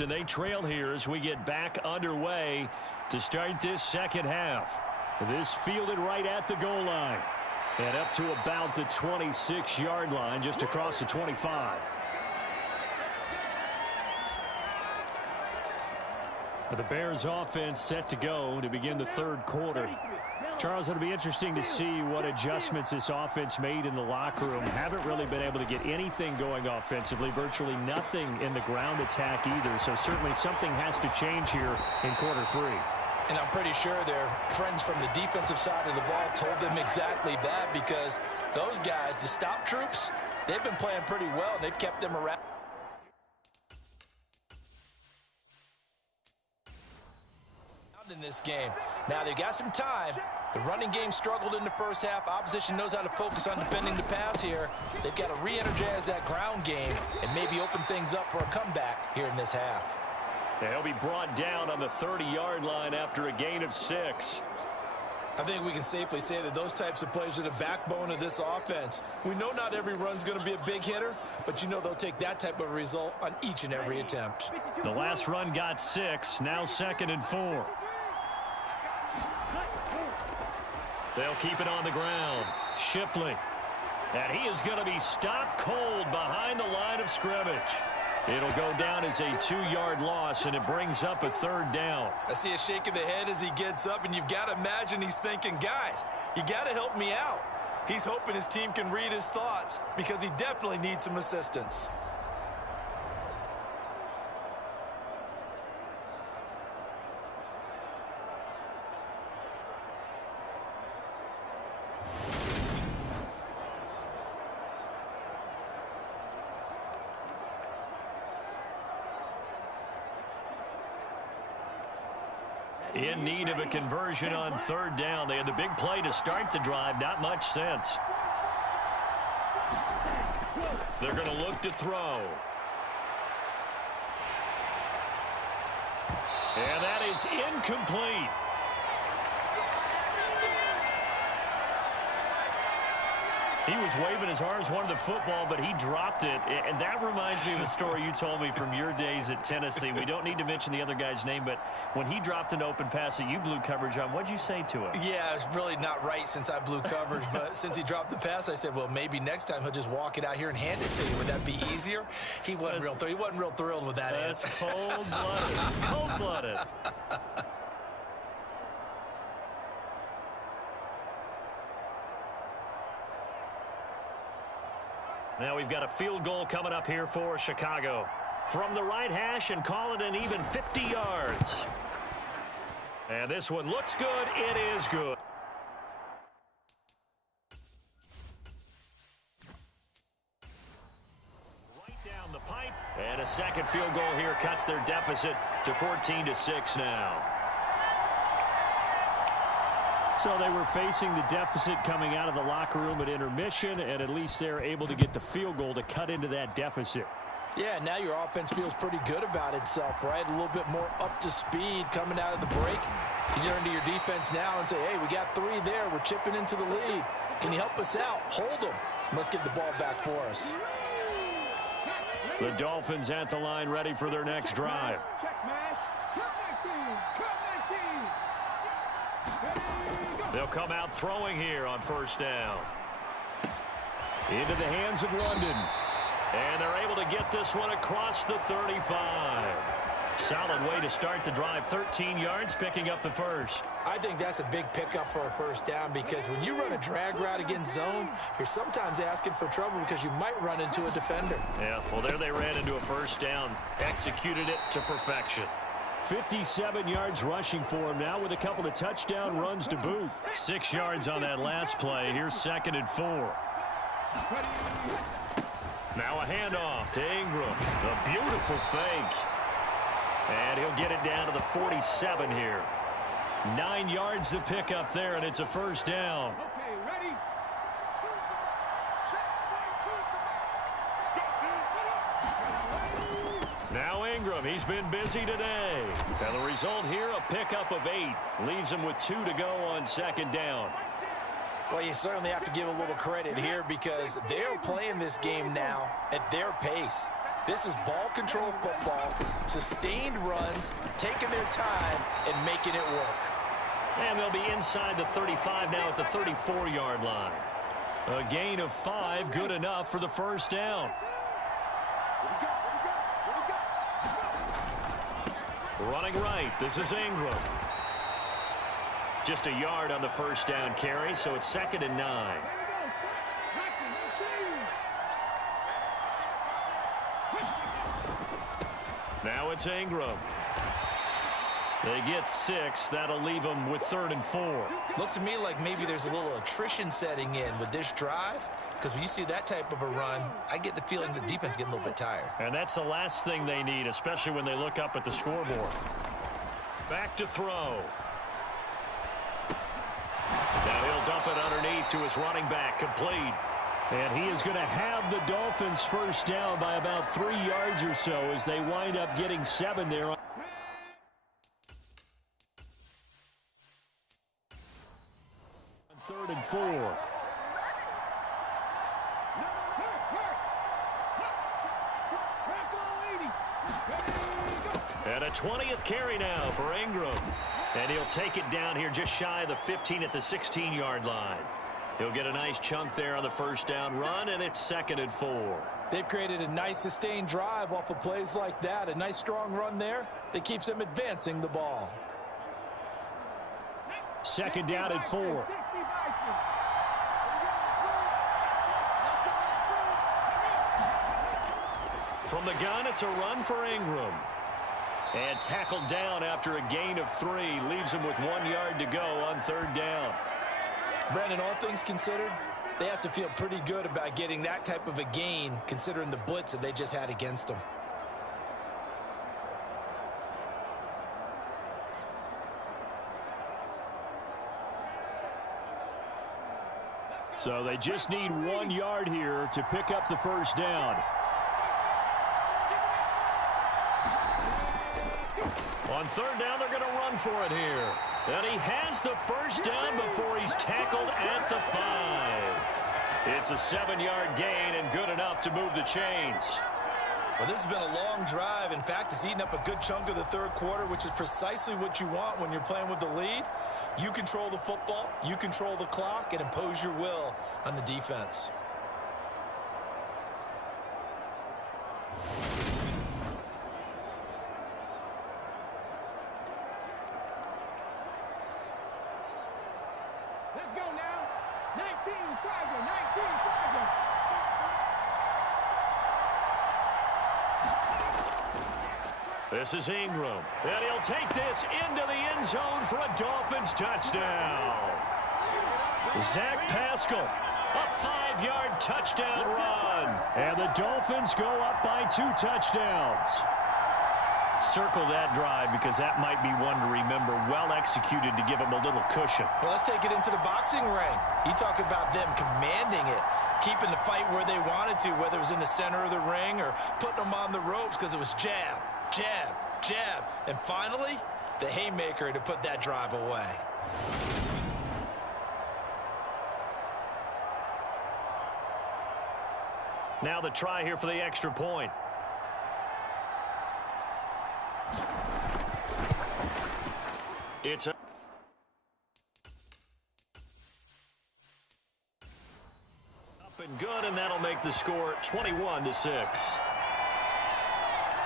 And they trail here as we get back underway to start this second half. This fielded right at the goal line. And up to about the 26-yard line, just across the 25. The Bears offense set to go to begin the third quarter. Charles, it'll be interesting to see what adjustments this offense made in the locker room. Haven't really been able to get anything going offensively, virtually nothing in the ground attack either. So certainly something has to change here in quarter three. And I'm pretty sure their friends from the defensive side of the ball told them exactly that, because those guys, the stop troops, they've been playing pretty well. They've kept them around. In this game. Now they got some time. The running game struggled in the first half. Opposition knows how to focus on defending the pass here. They've got to re-energize that ground game and maybe open things up for a comeback here in this half. They'll be brought down on the 30-yard line after a gain of 6. I think we can safely say that those types of plays are the backbone of this offense. We know not every run's going to be a big hitter, but you know they'll take that type of result on each and every attempt. The last run got 6, now 2nd and 4. They'll keep it on the ground. Shipley. And he is going to be stopped cold behind the line of scrimmage. It'll go down as a 2-yard loss, and it brings up a 3rd down. I see a shake of the head as he gets up, and you've got to imagine he's thinking, guys, you got to help me out. He's hoping his team can read his thoughts because he definitely needs some assistance. In need of a conversion on 3rd down. They had the big play to start the drive. Not much sense. They're going to look to throw. And that is incomplete. He was waving his arms, wanted the football, but he dropped it. And that reminds me of a story you told me from your days at Tennessee. We don't need to mention the other guy's name, but when he dropped an open pass that you blew coverage on, what'd you say to him? Yeah, it's really not right since I blew coverage, but since he dropped the pass, I said, well, maybe next time he'll just walk it out here and hand it to you. Would that be easier? He wasn't real thrilled with that answer. That's cold-blooded. Cold-blooded. Now we've got a field goal coming up here for Chicago. From the right hash, and call it an even 50 yards. And this one looks good. It is good. Right down the pipe. And a second field goal here cuts their deficit to 14-6 now. So they were facing the deficit coming out of the locker room at intermission, and at least they're able to get the field goal to cut into that deficit. Yeah, now your offense feels pretty good about itself, right? A little bit more up to speed coming out of the break. You turn to your defense now and say, hey, we got 3 there. We're chipping into the lead. Can you help us out? Hold them. Let's get the ball back for us. The Dolphins at the line, ready for their next drive. They'll come out throwing here on 1st down. Into the hands of London. And they're able to get this one across the 35. Solid way to start the drive. 13 yards, picking up the 1st. I think that's a big pickup for a 1st down, because when you run a drag route against zone, you're sometimes asking for trouble because you might run into a defender. Yeah, well, there they ran into a 1st down. Executed it to perfection. 57 yards rushing for him now with a couple of touchdown runs to boot. 6 yards on that last play. Here's 2nd and 4. Now a handoff to Ingram. A beautiful fake. And he'll get it down to the 47 here. 9 yards to pick up there, and it's a 1st down. Now Ingram, he's been busy today. And the result here, a pickup of 8. Leaves him with 2 to go on 2nd down. Well, you certainly have to give a little credit here because they're playing this game now at their pace. This is ball control football, sustained runs, taking their time, and making it work. And they'll be inside the 35 now at the 34-yard line. A gain of 5, good enough for the first down. Running right, this is Ingram. Just a yard on the first down carry, so it's 2nd and 9. Now it's Ingram. They get 6. That'll leave them with 3rd and 4. Looks to me like maybe there's a little attrition setting in with this drive, because when you see that type of a run, I get the feeling the defense getting a little bit tired. And that's the last thing they need, especially when they look up at the scoreboard. Back to throw. Now he'll dump it underneath to his running back, complete. And he is going to have the Dolphins first down by about 3 yards or so as they wind up getting 7 there. 3rd and 4. And a 20th carry now for Ingram. And he'll take it down here just shy of the 15 at the 16-yard line. He'll get a nice chunk there on the first down run, and it's 2nd and 4. They've created a nice sustained drive off of plays like that. A nice strong run there that keeps them advancing the ball. 2nd down and 4. From the gun, it's a run for Ingram. And tackled down after a gain of 3. Leaves him with 1 yard to go on 3rd down. Brandon, all things considered, they have to feel pretty good about getting that type of a gain considering the blitz that they just had against them. So they just need 1 yard here to pick up the first down. On 3rd down, they're going to run for it here. And he has the first down before he's tackled at the 5. It's a 7-yard gain and good enough to move the chains. Well, this has been a long drive. In fact, it's eaten up a good chunk of the 3rd quarter, which is precisely what you want when you're playing with the lead. You control the football, you control the clock, and impose your will on the defense. Let's go now. 19 Tiger, 19 Tiger. This is Ingram. And he'll take this into the end zone for a Dolphins touchdown. Zach Pascal, a 5-yard touchdown run. And the Dolphins go up by 2 touchdowns. Circle that drive because that might be one to remember. Well executed to give them a little cushion. Well, let's take it into the boxing ring. You talk about them commanding it, keeping the fight where they wanted to, whether it was in the center of the ring or putting them on the ropes because it was jab, jab, jab. And finally, the haymaker to put that drive away. Now the try here for the extra point. It's up and good, and that'll make the score 21-6.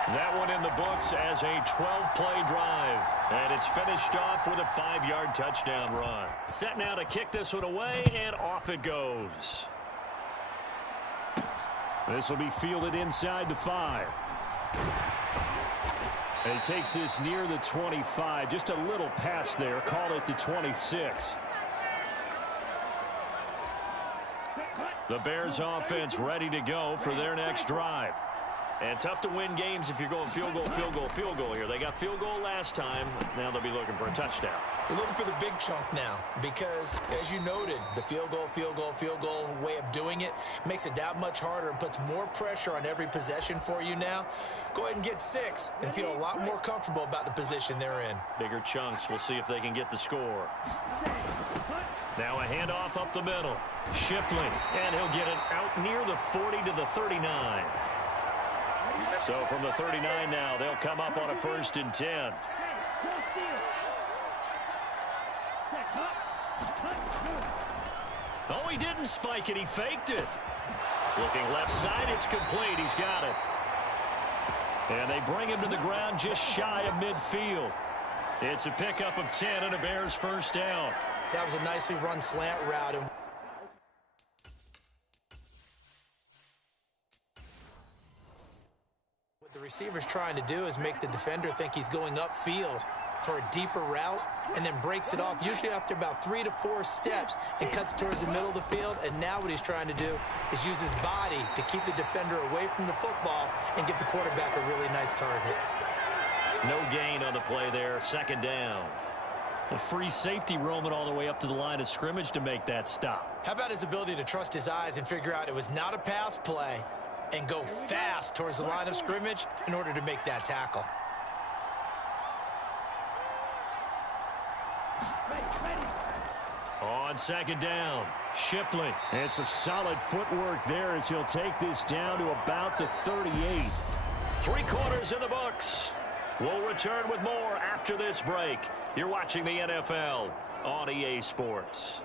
That one in the books as a 12-play drive, and it's finished off with a 5-yard touchdown run. Set now to kick this one away, and off it goes. This will be fielded inside the 5. And he takes this near the 25. Just a little pass there. Call it the 26. The Bears offense ready to go for their next drive. And tough to win games if you're going field goal, field goal, field goal here. They got field goal last time. Now they'll be looking for a touchdown. They're looking for the big chunk now because, as you noted, the field goal, field goal, field goal way of doing it makes it that much harder and puts more pressure on every possession for you now. Go ahead and get 6 and feel a lot more comfortable about the position they're in. Bigger chunks. We'll see if they can get the score. Now a handoff up the middle. Shipley, and he'll get it out near the 40 to the 39. So from the 39 now, they'll come up on a 1st and 10. Oh, he didn't spike it. He faked it. Looking left side, it's complete. He's got it. And they bring him to the ground just shy of midfield. It's a pickup of 10 and a Bears 1st down. That was a nicely run slant route. What the receiver's trying to do is make the defender think he's going upfield for a deeper route and then breaks it off, usually after about 3 to 4 steps, and cuts towards the middle of the field. And now what he's trying to do is use his body to keep the defender away from the football and give the quarterback a really nice target. No gain on the play there, 2nd down. A free safety roaming all the way up to the line of scrimmage to make that stop. How about his ability to trust his eyes and figure out it was not a pass play and go fast towards the line of scrimmage in order to make that tackle. On 2nd down, Shipley. And some solid footwork there as he'll take this down to about the 38. 3 quarters in the books. We'll return with more after this break. You're watching the NFL on EA Sports.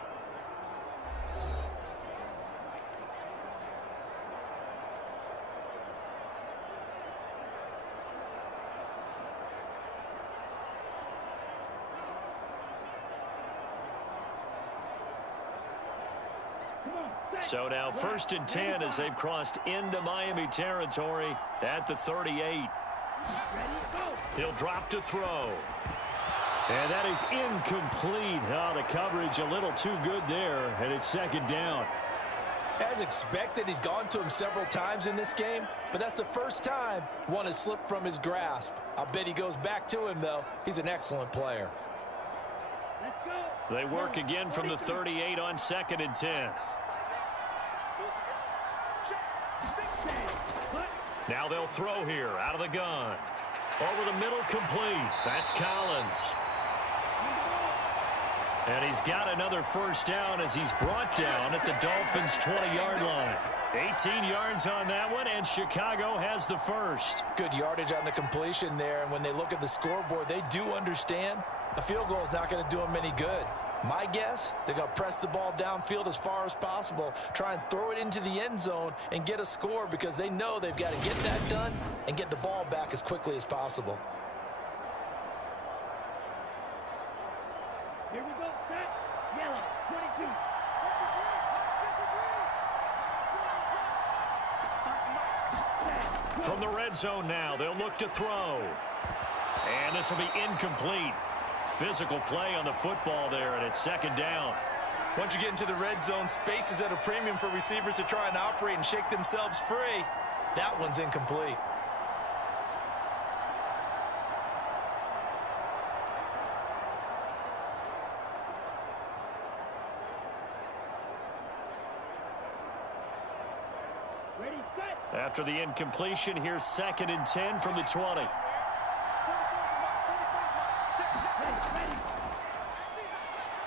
So now 1st and 10 as they've crossed into Miami territory at the 38. He'll drop to throw. And that is incomplete. Oh, the coverage a little too good there, and it's 2nd down. As expected, he's gone to him several times in this game, but that's the first time one has slipped from his grasp. I'll bet he goes back to him, though. He's an excellent player. They work again from the 38 on 2nd and 10. Now they'll throw here out of the gun. Over the middle, complete. That's Collins. And he's got another 1st down as he's brought down at the Dolphins' 20-yard line. 18 yards on that one, and Chicago has the 1st. Good yardage on the completion there, and when they look at the scoreboard, they do understand a field goal is not going to do them any good. My guess, they're going to press the ball downfield as far as possible, try and throw it into the end zone and get a score because they know they've got to get that done and get the ball back as quickly as possible. Here we go, set, yellow, 22. From the red zone now, they'll look to throw. And this will be incomplete. Physical play on the football there, and it's 2nd down. Once you get into the red zone, space is at a premium for receivers to try and operate and shake themselves free. That one's incomplete. Ready, set. After the incompletion, here's 2nd and 10 from the 20.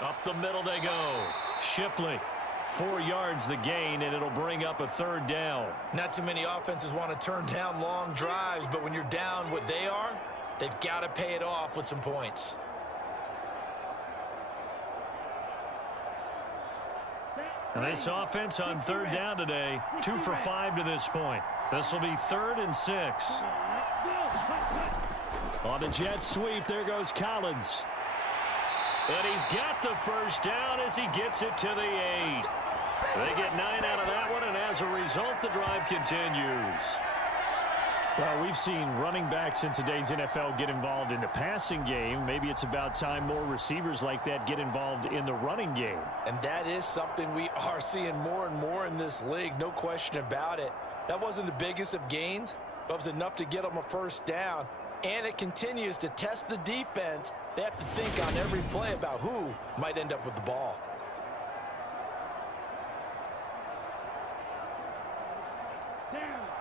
Up the middle they go. Shipley, 4 yards the gain, and it'll bring up a 3rd down. Not too many offenses want to turn down long drives, but when you're down what they are, they've got to pay it off with some points. And this offense on 3rd down today, 2 for 5 to this point. This will be 3rd and 6. On the jet sweep, there goes Collins. And he's got the 1st down as he gets it to the 8. They get 9 out of that one, and as a result, the drive continues. Well, we've seen running backs in today's NFL get involved in the passing game. Maybe it's about time more receivers like that get involved in the running game. And that is something we are seeing more and more in this league, no question about it. That wasn't the biggest of gains, but it was enough to get them a 1st down. And it continues to test the defense. They have to think on every play about who might end up with the ball.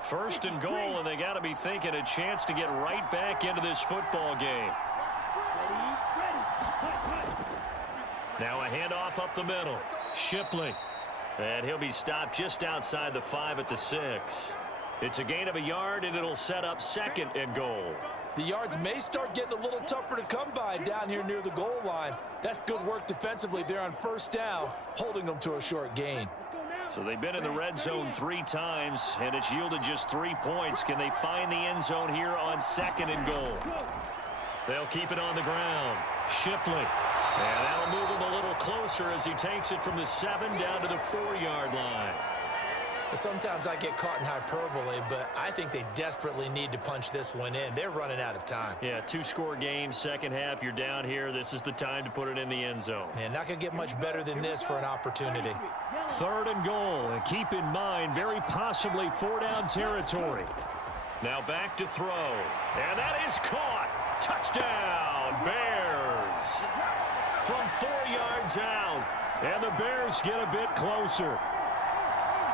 First and goal, and they got to be thinking a chance to get right back into this football game. Now a handoff up the middle. Shipley. And he'll be stopped just outside the 5 at the 6. It's a gain of a yard, and it'll set up 2nd and goal. The yards may start getting a little tougher to come by down here near the goal line. That's good work defensively there on 1st down, holding them to a short gain. So they've been in the red zone 3 times, and it's yielded just 3 points. Can they find the end zone here on 2nd and goal? They'll keep it on the ground. Shipley. And that'll move him a little closer as he takes it from the 7 down to the 4-yard line. Sometimes I get caught in hyperbole, but I think they desperately need to punch this one in. They're running out of time. Yeah, 2-score game, second half. You're down here. This is the time to put it in the end zone. Man, not going to get much better than this for an opportunity. 3rd and goal. And keep in mind, very possibly 4-down territory. Now back to throw. And that is caught. Touchdown, Bears. From 4 yards out. And the Bears get a bit closer.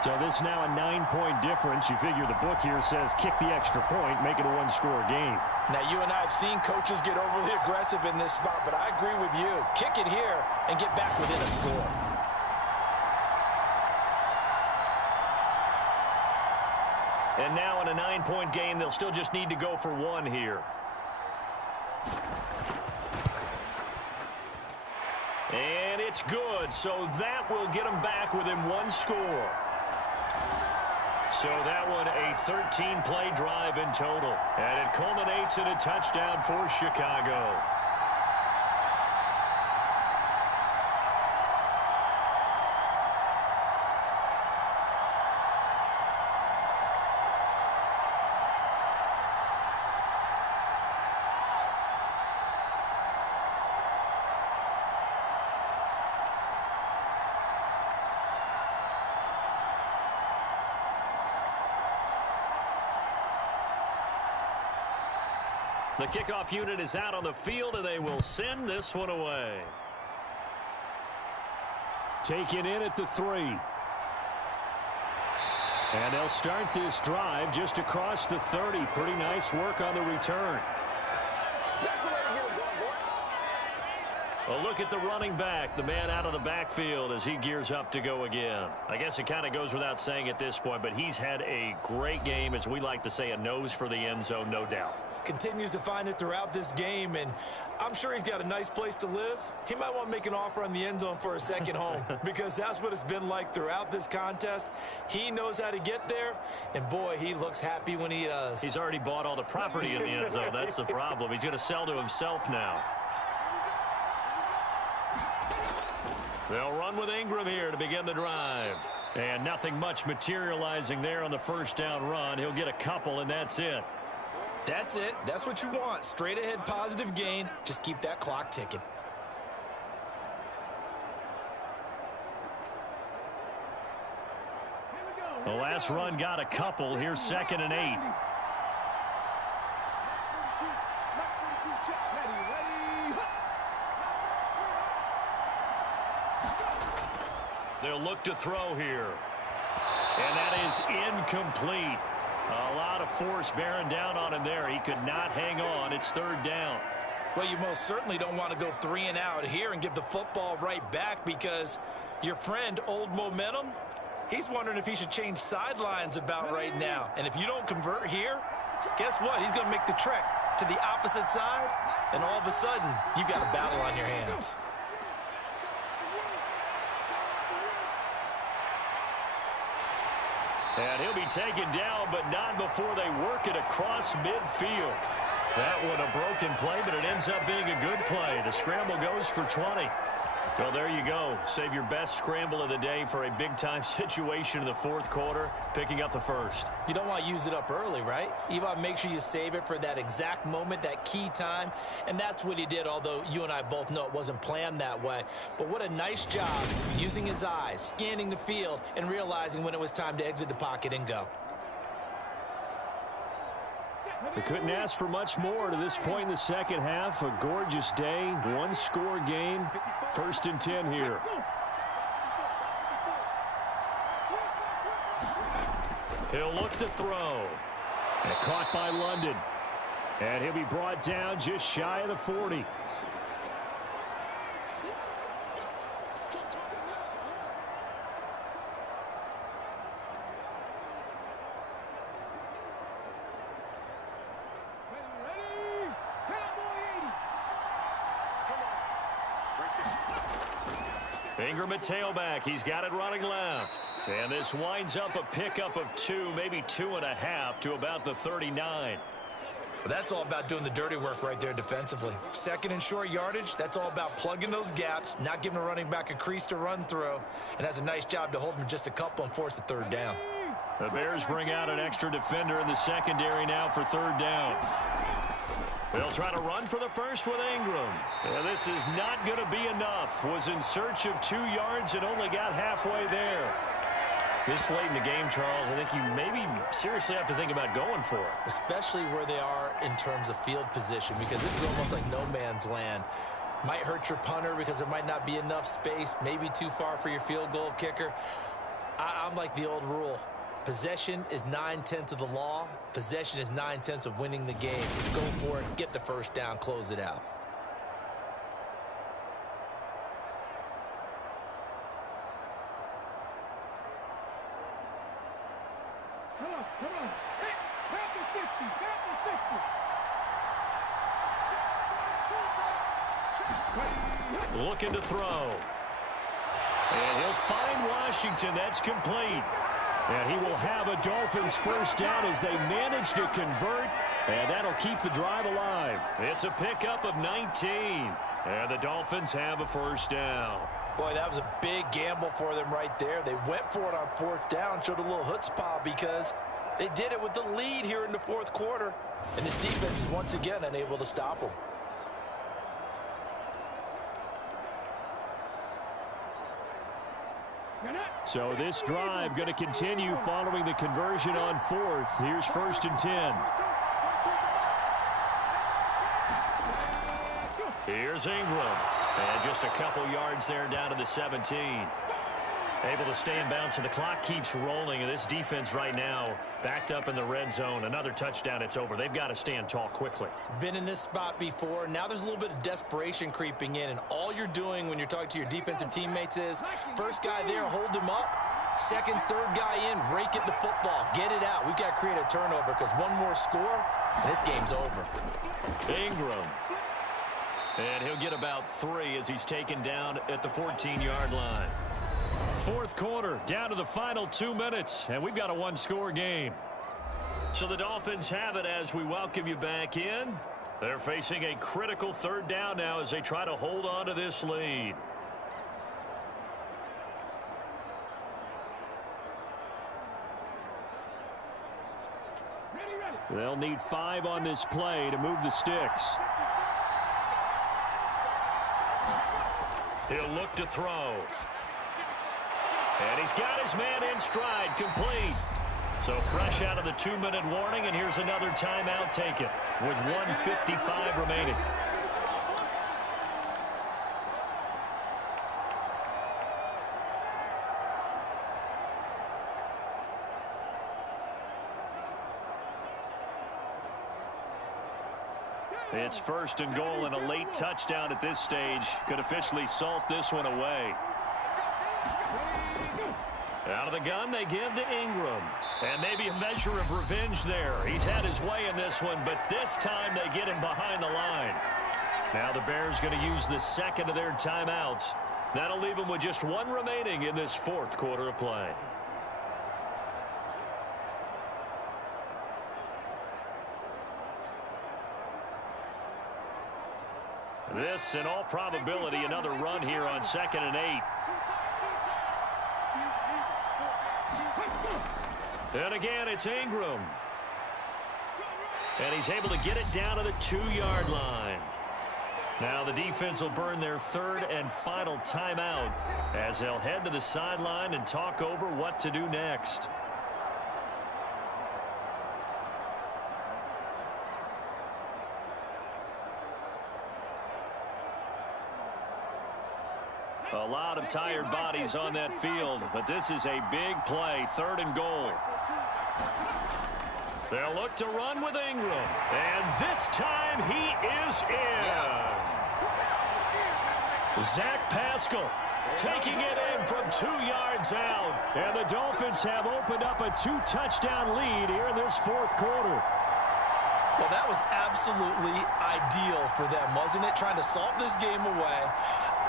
So this now a 9-point difference. You figure the book here says kick the extra point, make it a 1-score game. Now, you and I have seen coaches get overly aggressive in this spot, but I agree with you. Kick it here and get back within a score. And now in a 9-point game, they'll still just need to go for 1 here. And it's good, so that will get them back within 1 score. So that one a 13-play drive in total. And it culminates in a touchdown for Chicago. The kickoff unit is out on the field, and they will send this one away. Taken in at the 3. And they'll start this drive just across the 30. Pretty nice work on the return. A look at the running back, the man out of the backfield as he gears up to go again. I guess it kind of goes without saying at this point, but he's had a great game, as we like to say, a nose for the end zone, no doubt. Continues to find it throughout this game, and I'm sure he's got a nice place to live. He might want to make an offer on the end zone for a second home because that's what it's been like throughout this contest. He knows how to get there, and boy, he looks happy when he does. He's already bought all the property in the end zone. That's the problem. He's going to sell to himself now. They'll run with Ingram here to begin the drive. And nothing much materializing there on the 1st down run. He'll get a couple, and that's it. That's it. That's what you want. Straight ahead positive gain. Just keep that clock ticking. The last run got a couple. Here's 2nd and 8. They'll look to throw here. And that is incomplete. A lot of force bearing down on him there. He could not hang on. It's 3rd down. Well, you most certainly don't want to go 3 and out here and give the football right back because your friend, Old Momentum, he's wondering if he should change sidelines about right now. And if you don't convert here, guess what? He's going to make the trek to the opposite side, and all of a sudden, you've got a battle on your hands. And he'll be taken down, but not before they work it across midfield. That one a broken play, but it ends up being a good play. The scramble goes for 20. Well, there you go. Save your best scramble of the day for a big-time situation in the 4th quarter, picking up the 1st. You don't want to use it up early, right? You want to make sure you save it for that exact moment, that key time, and that's what he did, although you and I both know it wasn't planned that way. But what a nice job using his eyes, scanning the field, and realizing when it was time to exit the pocket and go. They couldn't ask for much more to this point in the second half. A gorgeous day, 1-score game. 1st and 10 here. He'll look to throw. And caught by London. And he'll be brought down just shy of the 40. Ingram at tailback. He's got it running left. And this winds up a pickup of 2, maybe 2.5 to about the 39. Well, that's all about doing the dirty work right there defensively. Second and short yardage, that's all about plugging those gaps, not giving a running back a crease to run through, and has a nice job to hold him just a couple and force a third down. The Bears bring out an extra defender in the secondary now for third down. They'll try to run for the first with Ingram. And this is not going to be enough. Was in search of 2 yards and only got halfway there. This late in the game, Charles, I think you maybe seriously have to think about going for it. Especially where they are in terms of field position, because this is almost like no man's land. Might hurt your punter because there might not be enough space, maybe too far for your field goal kicker. I'm like the old rule. Possession is 9/10 of the law. Possession is 9/10 of winning the game. Go for it, get the first down, close it out. Come on. Hey, grab the 50, grab the 50. Looking to throw. And he'll find Washington. That's complete. And he will have a Dolphins first down as they manage to convert. And that'll keep the drive alive. It's a pickup of 19. And the Dolphins have a first down. Boy, that was a big gamble for them right there. They went for it on fourth down, showed a little chutzpah because they did it with the lead here in the fourth quarter. And this defense is once again unable to stop them. So this drive going to continue following the conversion on fourth. Here's 1st and 10. Here's Ingram. And just a couple yards there down to the 17. Able to stay in bounds, and the clock keeps rolling. And this defense right now backed up in the red zone. Another touchdown, it's over. They've got to stand tall quickly. Been in this spot before. Now there's a little bit of desperation creeping in. And all you're doing when you're talking to your defensive teammates is first guy there, hold him up. Second, third guy in, rake it the football. Get it out. We've got to create a turnover because one more score, and this game's over. Ingram. And he'll get about 3 as he's taken down at the 14-yard line. Fourth quarter, down to the final 2 minutes, and we've got a one-score game. So the Dolphins have it as we welcome you back in. They're facing a critical third down now as they try to hold on to this lead. They'll need 5 on this play to move the sticks. He'll look to throw. And he's got his man in stride, complete. So fresh out of the 2-minute warning, and here's another timeout taken with 1:55 remaining. It's 1st and goal, and a late touchdown at this stage could officially salt this one away. Out of the gun, they give to Ingram. And maybe a measure of revenge there. He's had his way in this one, but this time they get him behind the line. Now the Bears going to use the second of their timeouts. That'll leave them with just 1 remaining in this fourth quarter of play. This, in all probability, another run here on 2nd and 8. And again, it's Ingram. And he's able to get it down to the 2-yard line. Now the defense will burn their 3rd and final timeout as they'll head to the sideline and talk over what to do next. A lot of tired bodies on that field, but this is a big play, 3rd and goal. They'll look to run with Ingram, and this time he is in. Yes. Zach Pascal taking it in from 2 yards out, and the Dolphins have opened up a 2-touchdown lead here in this fourth quarter. Well, that was absolutely ideal for them, wasn't it? Trying to salt this game away.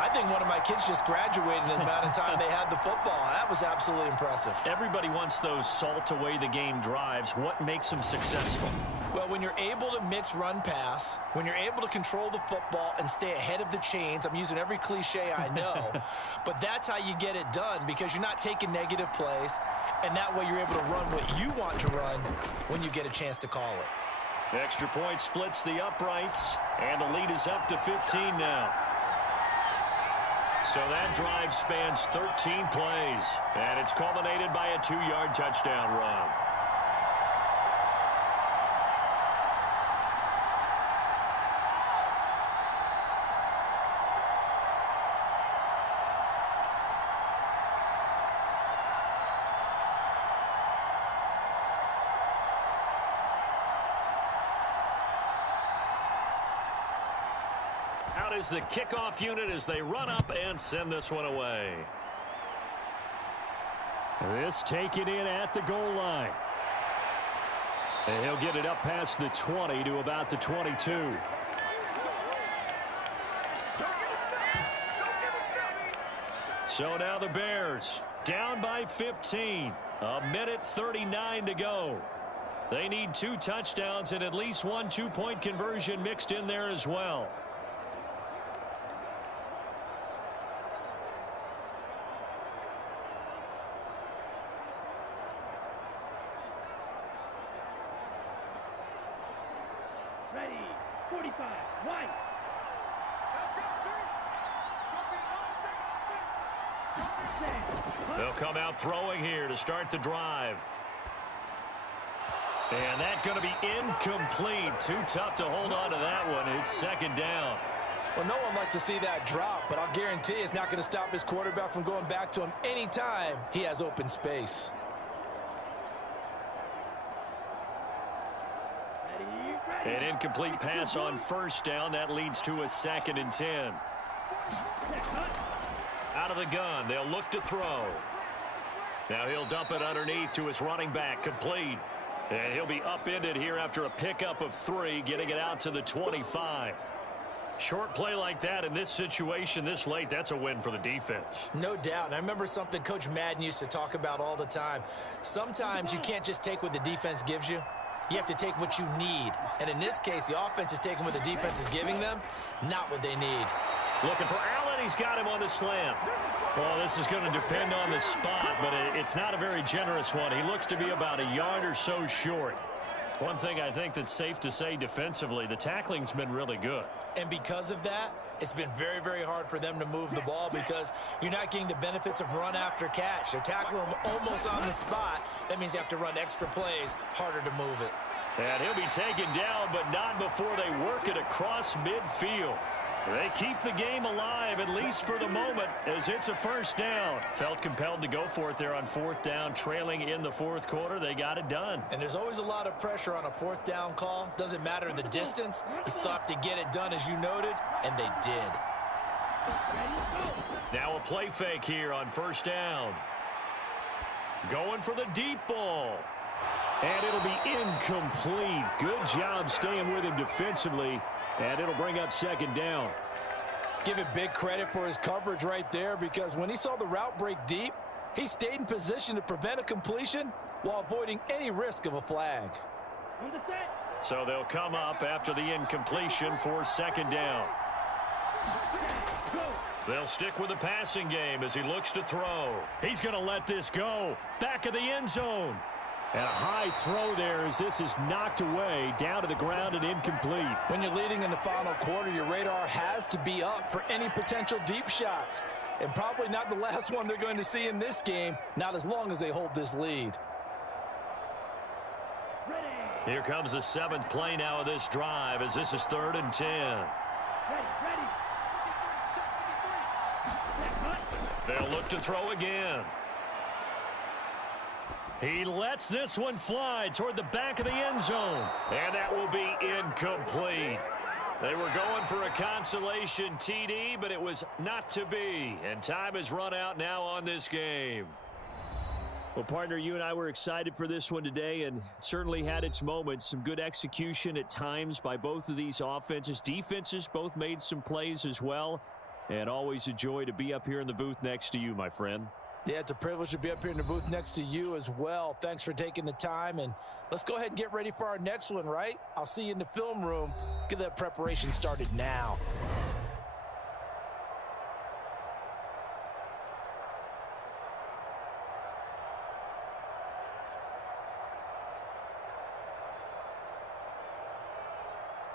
I think one of my kids just graduated in the amount of time they had the football. That was absolutely impressive. Everybody wants those salt-away-the-game drives. What makes them successful? Well, when you're able to mix run-pass, when you're able to control the football and stay ahead of the chains, I'm using every cliche I know, but that's how you get it done because you're not taking negative plays, and that way you're able to run what you want to run when you get a chance to call it. Extra point splits the uprights, and the lead is up to 15 now. So that drive spans 13 plays, and it's culminated by a 2-yard touchdown run. Out is the kickoff unit as they run up and send this one away. This taken in at the goal line. And he'll get it up past the 20 to about the 22. So now the Bears down by 15. A minute 39 to go. They need 2 touchdowns and at least 1 2-point conversion mixed in there as well. Ready, 45, right. They'll come out throwing here to start the drive. And that's going to be incomplete. Too tough to hold on to that one. It's second down. Well, no one likes to see that drop, but I'll guarantee it's not going to stop his quarterback from going back to him anytime he has open space. An incomplete pass on first down. That leads to a 2nd and 10. Out of the gun. They'll look to throw. Now he'll dump it underneath to his running back. Complete. And he'll be upended here after a pickup of 3, getting it out to the 25. Short play like that in this situation this late, that's a win for the defense. No doubt. And I remember something Coach Madden used to talk about all the time. Sometimes you can't just take what the defense gives you. You have to take what you need. And in this case, the offense is taking what the defense is giving them, not what they need. Looking for Allen. He's got him on the slant. Well, this is going to depend on the spot, but it's not a very generous one. He looks to be about a yard or so short. One thing I think that's safe to say defensively, the tackling's been really good. And because of that, it's been very, very hard for them to move the ball because you're not getting the benefits of run after catch. They're tackling them almost on the spot. That means you have to run extra plays, harder to move it. And he'll be taken down, but not before they work it across midfield. They keep the game alive, at least for the moment, as it's a first down. Felt compelled to go for it there on 4th down, trailing in the 4th quarter. They got it done. And there's always a lot of pressure on a 4th down call. Doesn't matter the distance. You still have to get it done, as you noted, and they did. Now a play fake here on 1st down. Going for the deep ball. And it'll be incomplete. Good job staying with him defensively. And it'll bring up 2nd down. Give it big credit for his coverage right there because when he saw the route break deep, he stayed in position to prevent a completion while avoiding any risk of a flag. So they'll come up after the incompletion for 2nd down. They'll stick with the passing game as he looks to throw. He's going to let this go. Back of the end zone. And a high throw there as this is knocked away, down to the ground and incomplete. When you're leading in the final quarter, your radar has to be up for any potential deep shots. And probably not the last one they're going to see in this game, not as long as they hold this lead. Here comes the 7th play now of this drive as this is 3rd and 10. They'll look to throw again. He lets this one fly toward the back of the end zone. And that will be incomplete. They were going for a consolation TD, but it was not to be. And time has run out now on this game. Well, partner, you and I were excited for this one today, and certainly had its moments. Some good execution at times by both of these offenses. Defenses both made some plays as well. And always a joy to be up here in the booth next to you, my friend. Yeah, it's a privilege to be up here in the booth next to you as well. Thanks for taking the time, and let's go ahead and get ready for our next one, right? I'll see you in the film room. Get that preparation started now.